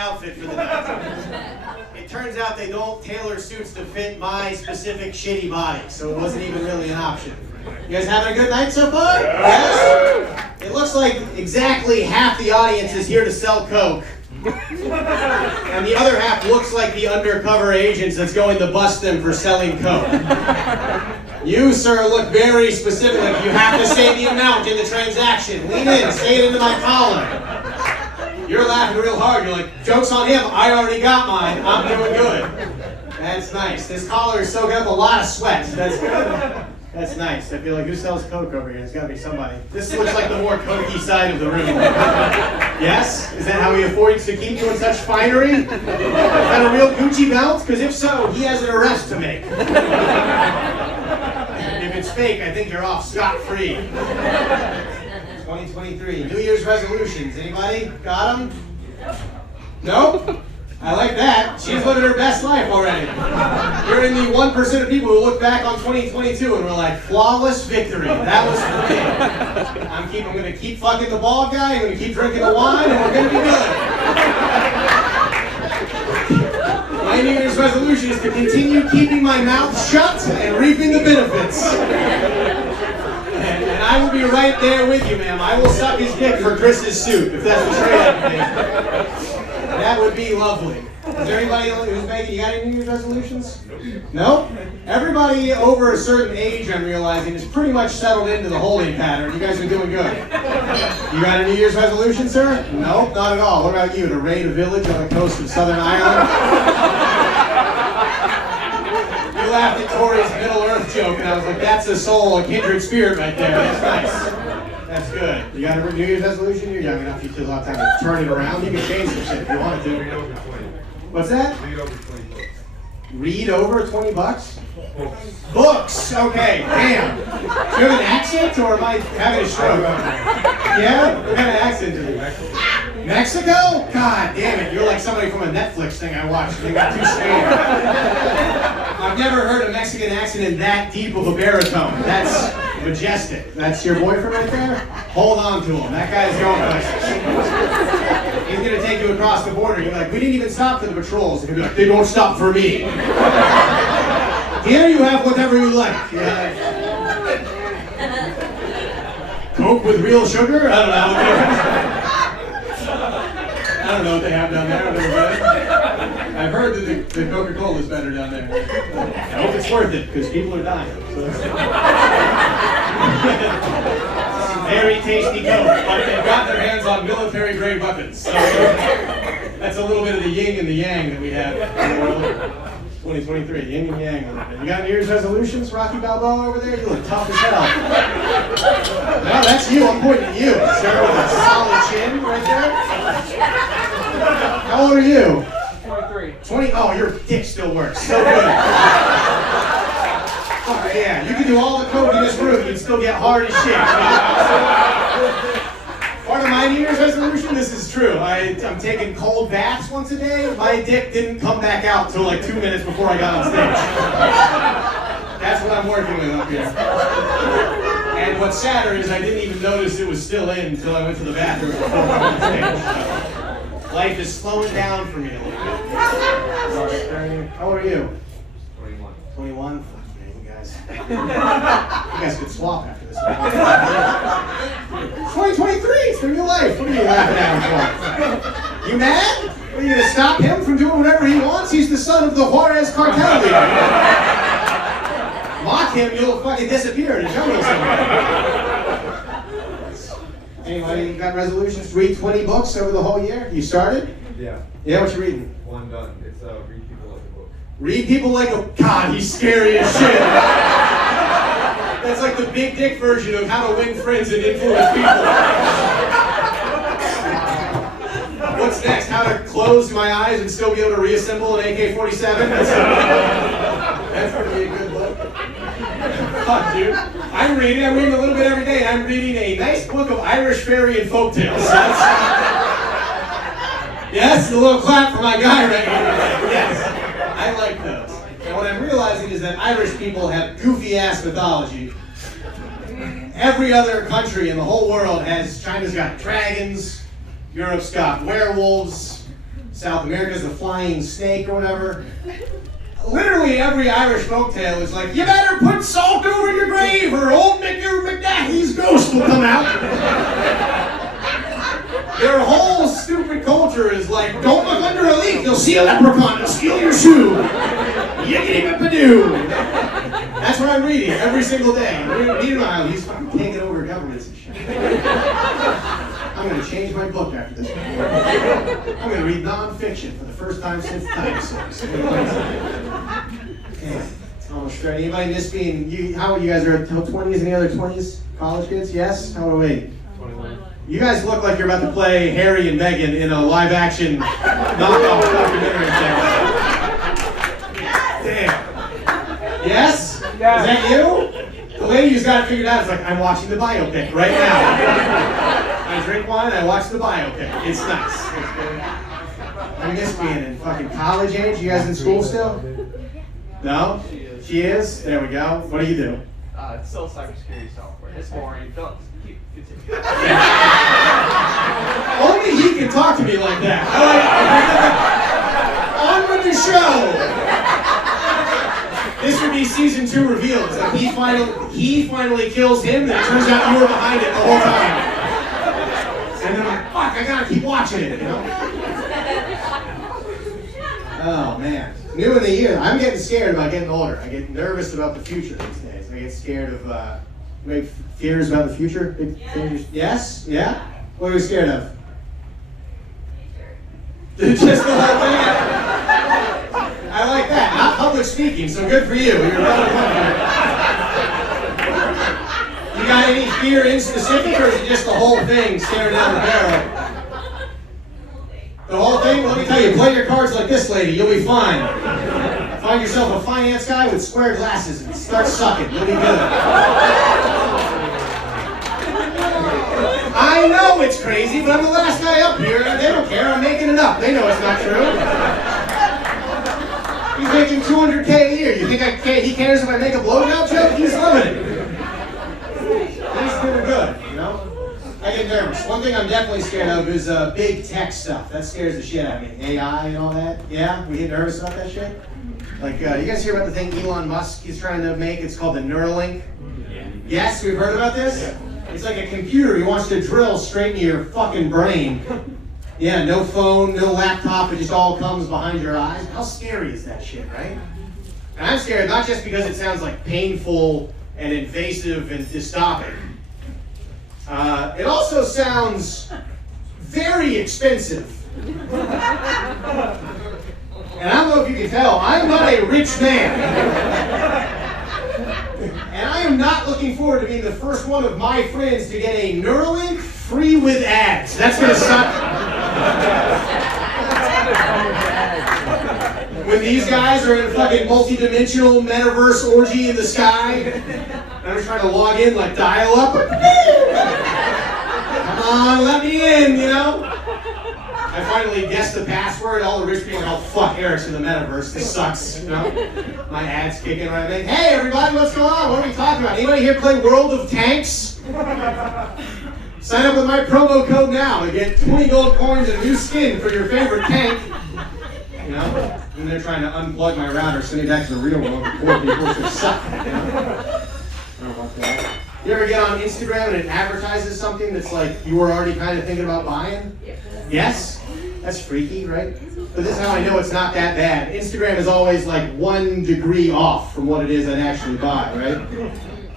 outfit for the night. It turns out they don't tailor suits to fit my specific shitty body, so it wasn't even really an option. You guys having a good night so far? Yes? It looks like exactly half the audience is here to sell coke. And the other half looks like the undercover agents that's going to bust them for selling coke. You, sir, look very specific. Like you have to say the amount in the transaction. Lean in, say it into my collar. You're laughing real hard. You're like, joke's on him. I already got mine. I'm doing good. That's nice. This collar is soaking up a lot of sweat. That's good. That's nice. I feel like, who sells coke over here? It's got to be somebody. This looks like the more cokey side of the room. Yes? Is that how he affords to keep you in such finery? Is that a real Gucci belt? Because if so, he has an arrest to make. If it's fake, I think you're off scot-free. 2023. New Year's resolutions. Anybody? Got them? Nope? I like that. She's living her best life already. You're in the 1% of people who look back on 2022 and we're like, flawless victory. That was for me. I'm going to keep fucking the bald guy, I'm going to keep drinking the wine, and we're going to be good. My New Year's resolution is to continue keeping my mouth shut and reaping the benefits. And I will be right there with you, ma'am. I will suck his dick for Chris's suit, if that's what you're at. That would be lovely. Is there anybody who's making, you got any New Year's resolutions? No? Everybody over a certain age, I'm realizing, is pretty much settled into the holding pattern. You guys are doing good. You got a New Year's resolution, sir? No, not at all. What about you? To raid a village on the coast of Southern Ireland? You laughed at Tori's Middle Earth joke, and I was like, that's a soul, a kindred spirit right there. That's nice. That's good. You got a New Year's resolution? You're young enough, you still have time to turn it around. You can change some shit if you wanted to. Read over 20. What's that? Read over 20 books. Read over 20 bucks? Books. Books! Okay, damn. Do you have an accent or am I having a stroke? Yeah? What kind of accent is it? Mexico? God damn it, you're like somebody from a Netflix thing I watched. They got too scared. I've never heard a Mexican accent in that deep of a baritone. That's majestic. That's your boyfriend right there? Hold on to him. That guy's going places. He's going to take you across the border. You're like, we didn't even stop for the patrols. And he'll be like, they don't stop for me. Here you have whatever you like. Yeah. Coke with real sugar? I don't know what they have down there. I've never been. I've heard that the Coca-Cola is better down there. I hope it's worth it, because people are dying. So. Very tasty Coke, but they've got their hands on military-grade weapons. So that's a little bit of the yin and the yang that we have in the world. 2023, yin and yang. You got New Year's resolutions, Rocky Balboa over there? You look tough as hell. No, that's you. I'm pointing at you, sir, with a solid chin right there. How old are you? 23. 20? Oh, your dick still works. So good. Oh, yeah, you can do all the coke in this room, you'd still get hard as shit. Part of my New Year's resolution, this is true. I'm taking cold baths once a day. My dick didn't come back out until like 2 minutes before I got on stage. That's what I'm working with up here. And what's sadder is I didn't even notice it was still in until I went to the bathroom before I got on stage. Life is slowing down for me a little bit. How old are you? 21. 21? Fuck yeah, you guys. You guys could swap after this. 2023, it's gonna be life. What are you laughing at him for? You mad? Are you gonna stop him from doing whatever he wants? He's the son of the Juarez cartel leader. Mock him, you'll fucking disappear in a jungle somewhere. Anybody got resolutions to read 20 books over the whole year? You started? Yeah. Yeah, what you reading? One done. It's Read People Like a Book. Read People Like a... God, he's scary as shit. That's like the big dick version of how to win friends and influence people. What's next? How to close my eyes and still be able to reassemble an AK-47? That's going to be a good book. Fuck, dude. I'm reading a little bit every day, and I'm reading a nice book of Irish fairy and folktales. Yes, a little clap for my guy right here. Yes, I like those. And what I'm realizing is that Irish people have goofy-ass mythology. Every other country in the whole world has, China's got dragons, Europe's got werewolves, South America's the flying snake or whatever. Literally every Irish folktale is like, you better put salt over your grave or old McDaffy's ghost will come out. Their whole stupid culture is like, don't look under a leaf, you'll see a leprechaun, it'll steal your shoe. Yiggity-bip-a-doo. That's what I'm reading every single day. Meanwhile, he's fucking taking over governments and shit. I'm going to change my book after this. I'm going to read non-fiction for the first time since dinosaurs. Okay, it's almost straight. Anybody miss being, how old you guys are, 20s? Any other 20s? College kids? Yes? How old are we? 21. You guys look like you're about to play Harry and Meghan in a live-action knockoff documentary. Damn. Yes? Is that you? The lady who's got it figured out is like, I'm watching the biopic right now. I drink wine, I watch the biopic. It's nice. I miss being in fucking college age. You guys in school still? No? She is? There we go. What do you do? It's still cybersecurity software. It's boring. Don't keep continue. Only he can talk to me like that. On with the show. This would be season 2 reveal. It's like he finally kills him, and it turns out you were behind it the whole time. And then I'm like, fuck, I gotta keep watching it, you know? Oh man. New in the year. I'm getting scared about getting older. I get nervous about the future these days. I get scared of maybe fears about the future. Big fears. Yes? Yeah? What are we scared of? Just the whole thing? I like that. Not public speaking, so good for you. You're probably confident. You got any fear in specific, or is it just the whole thing staring down the barrel? The whole thing? Let me tell you, play your cards like this, lady. You'll be fine. Find yourself a finance guy with square glasses and start sucking. You'll be good. I know it's crazy, but I'm the last guy up here, and they don't care. I'm making it up. They know it's not true. He's making $200K a year. You think he cares if I make a blowjob joke? He's loving it. He's doing good, you know? I get nervous. One thing I'm definitely scared of is big tech stuff. That scares the shit out of me. AI and all that. Yeah? We get nervous about that shit? Like, you guys hear about the thing Elon Musk is trying to make? It's called the Neuralink. Yes, we've heard about this? Yeah. It's like a computer he wants to drill straight into your fucking brain. Yeah, no phone, no laptop, it just all comes behind your eyes. How scary is that shit, right? And I'm scared not just because it sounds like painful and invasive and dystopic. It also sounds very expensive. And I don't know if you can tell, I'm not a rich man. And I am not looking forward to being the first one of my friends to get a Neuralink free with ads. That's gonna suck. When these guys are in a fucking multi-dimensional metaverse orgy in the sky, and I'm trying to log in like dial-up. Come on, let me in, you know? I finally guessed the password. All the rich people are like, oh, fuck, Eric's in the metaverse. This sucks, you know? My ad's kicking right in. Hey, everybody, what's going on? What are we talking about? Anybody here play World of Tanks? Sign up with my promo code now to get 20 gold coins and new skin for your favorite tank. You know? And they're trying to unplug my router, send me back to the real world. The poor people just suck, you know? I don't want that. You ever get on Instagram and it advertises something that's like you were already kind of thinking about buying? Yes? That's freaky, right? But this is how I know it's not that bad. Instagram is always like 1 degree off from what it is I'd actually buy, right?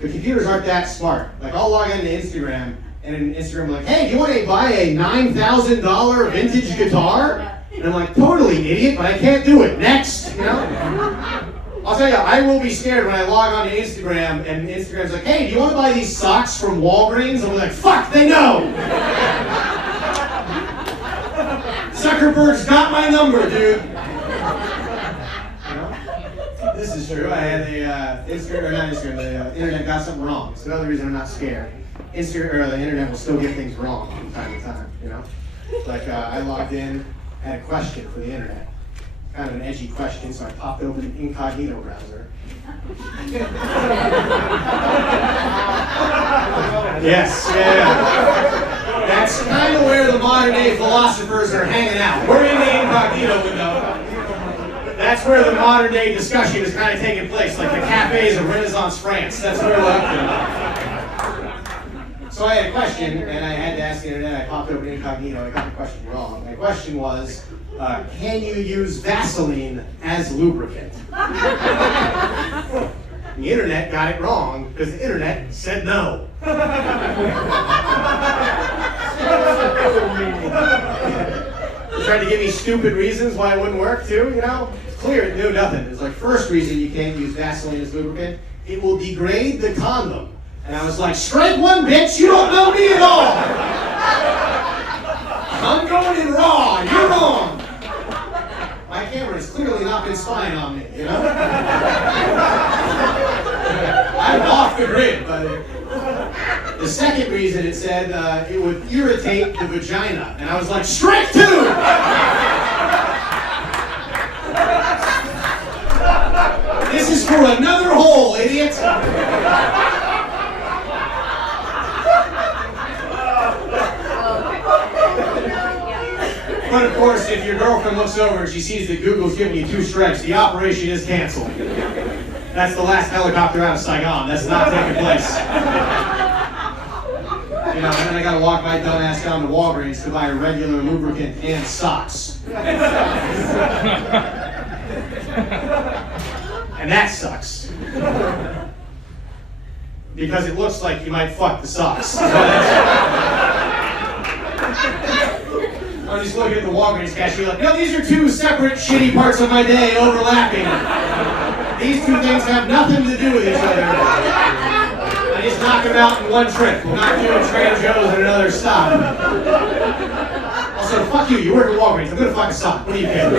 The computers aren't that smart. Like I'll log into Instagram and in Instagram I'm like, hey, do you want to buy a $9,000 vintage guitar? And I'm like, totally, idiot, but I can't do it. Next, you know? I'll tell you, I will be scared when I log on to Instagram and Instagram's like, hey, do you want to buy these socks from Walgreens? I'm like, fuck, they know! Zuckerberg's got my number, dude. You know? This is true. I had the the internet got something wrong. It's another reason I'm not scared. The internet will still get things wrong from time to time, you know? Like, I logged in, had a question for the internet. Kind of an edgy question, so I popped open an incognito browser. Yes, yeah. That's kind of where the modern day philosophers are hanging out. We're in the incognito incognito window. That's where the modern day discussion is kind of taking place, like the cafes of Renaissance France. That's where we're up to. So I had a question, and I had to ask the internet. I popped open incognito. I got the question wrong. My question was, can you use Vaseline as lubricant? The internet got it wrong because the internet said no. They tried to give me stupid reasons why it wouldn't work too, you know? It's clear it knew nothing. It's like, first reason you can't use Vaseline as lubricant, it will degrade the condom. And I was like, strike one, bitch, you don't know me at all! I'm going in raw, you're wrong! My camera has clearly not been spying on me, you know? I'm off the grid, but the second reason it said it would irritate the vagina. And I was like, strike two! This is for another hole, idiot! But of course, if your girlfriend looks over and she sees that Google's giving you 2 strikes, the operation is canceled. That's the last helicopter out of Saigon. That's not taking place. You know, and then I gotta walk my dumb ass down to Walgreens to buy a regular lubricant and socks. And that sucks. Because it looks like you might fuck the socks. I was just looking at the Walgreens cashier like, no, these are 2 separate shitty parts of my day overlapping. These 2 things have nothing to do with each other. I just knock them out in one trip. We'll knock you at Trader Joe's at another stop. Also, fuck you, you work at Walgreens. I'm gonna fuck a sock. What do you care?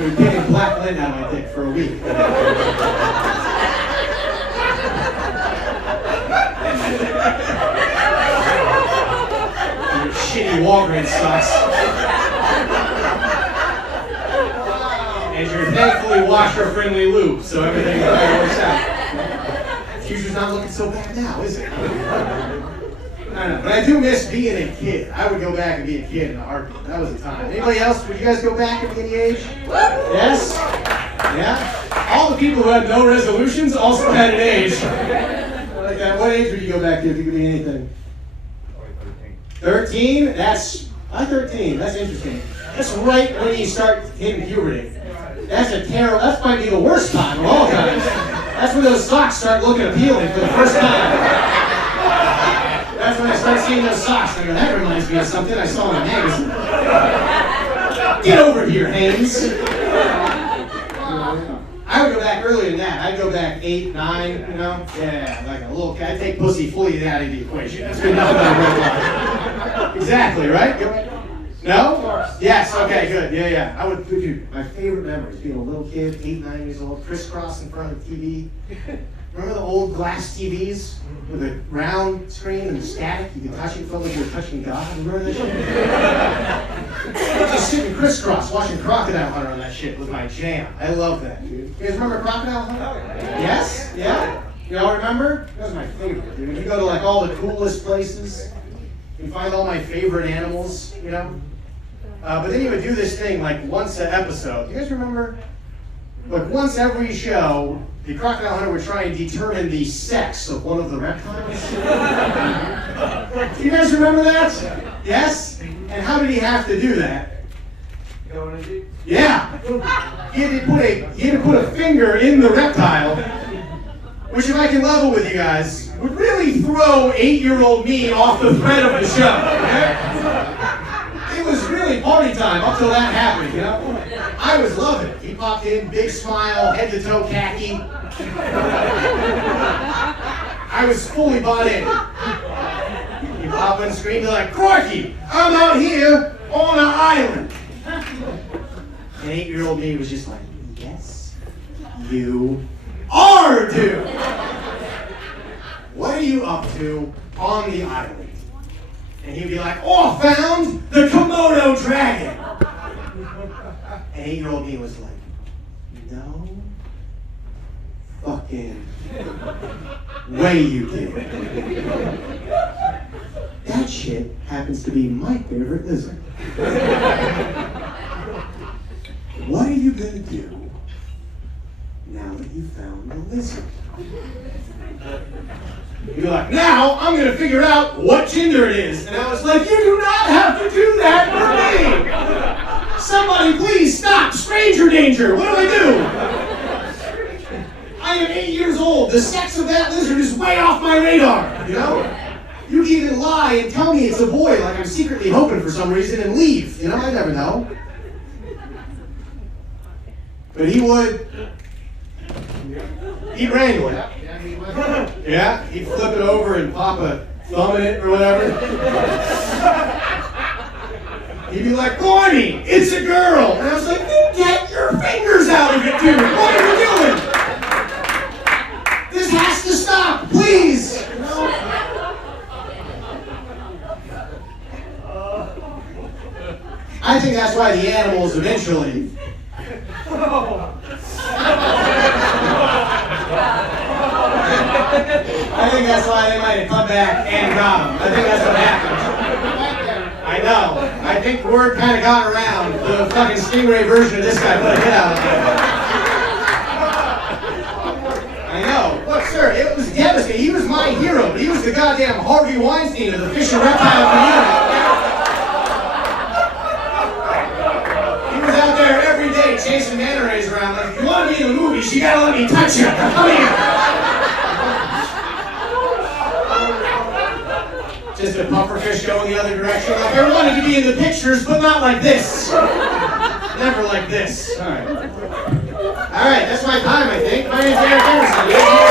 You're getting black lint out of my dick for a week. Shitty Walgreens socks. And you're thankfully washer-friendly lube, so everything works out. The future's not looking so bad now, is it? I don't know, but I do miss being a kid. I would go back and be a kid in a heartbeat. That was a time. Anybody else? Would you guys go back at any age? Yes? Yeah? All the people who had no resolutions also had an age. Like that. What age would you go back to if you could be anything? 13? That's 13. That's interesting. That's right when you start hitting puberty. That's that might be the worst time of all times. That's when those socks start looking appealing for the first time. That's when I start seeing those socks. I go, that reminds me of something I saw in a magazine. Get over here, Haynes. I would go back earlier than that. I'd go back 8, 9, you know? Yeah, like a little kid. I'd take pussy fully out of the equation. That's been nothing but a great life. Exactly, right? No? Yes, okay, good. Yeah. I would, dude, my favorite memories, being a little kid, 8, 9 years old, crisscross in front of the TV. Remember the old glass TVs with a round screen and the static? You could touch it, felt like you were touching God. Remember that shit? Just sitting crisscross watching Crocodile Hunter on that shit was my jam. I love that, dude. You guys remember Crocodile Hunter? Yes? Yeah? You all remember? That was my favorite, dude. You go to like all the coolest places. You find all my favorite animals, you know? But then you would do this thing like once an episode. You guys remember? Like once every show, the Crocodile Hunter would try and determine the sex of one of the reptiles. Do you guys remember that? Yes? And how did he have to do that? Yeah. He had to put a finger in the reptile, which, if I can level with you guys, would really throw 8-year-old me off the thread of the show. Okay? It was really party time up till that happened, you know? I was loving it. He popped in, big smile, head to toe khaki. I was fully bought in. He popped on the screen, they're like, Corky, I'm out here on an island. And 8-year-old me was just like, yes, you are, dude. What are you up to on the island? And he'd be like, oh, I found the Komodo dragon. And 8-year-old me was like, no fucking way you did. That shit happens to be my favorite lizard. do now that you found the lizard? You'd be like, now I'm going to figure out what gender it is. And I was like, you do not have to do that for me. Somebody please stop. Stranger danger. What do I do? I am 8 years old. The sex of that lizard is way off my radar. You know? You can even lie and tell me it's a boy like I'm secretly hoping for some reason and leave. You know, I never know. But he would. He'd wrangle it. Yeah, he'd flip it over and pop a thumb in it or whatever. He'd be like, Barney, it's a girl. And I was like, get your fingers out of it, dude. What are you doing? This has to stop, please. You know? I think that's why the animals eventually. I think that's why they might have come back and got him. I think that's what happened. I know. I think word kind of got around. The fucking Stingray version of this guy put a hit out of it. I know. Look, sir, it was devastating. He was my hero. He was the goddamn Harvey Weinstein of the fish and reptile community. He was out there every day chasing manta rays around. Like, if you want to be in the movies, you gotta let me touch you. Come here. Just a pufferfish going the other direction. Like, I wanted to be in the pictures, but not like this. Never like this. All right. All right, that's my time, I think. My name's Eric Emerson.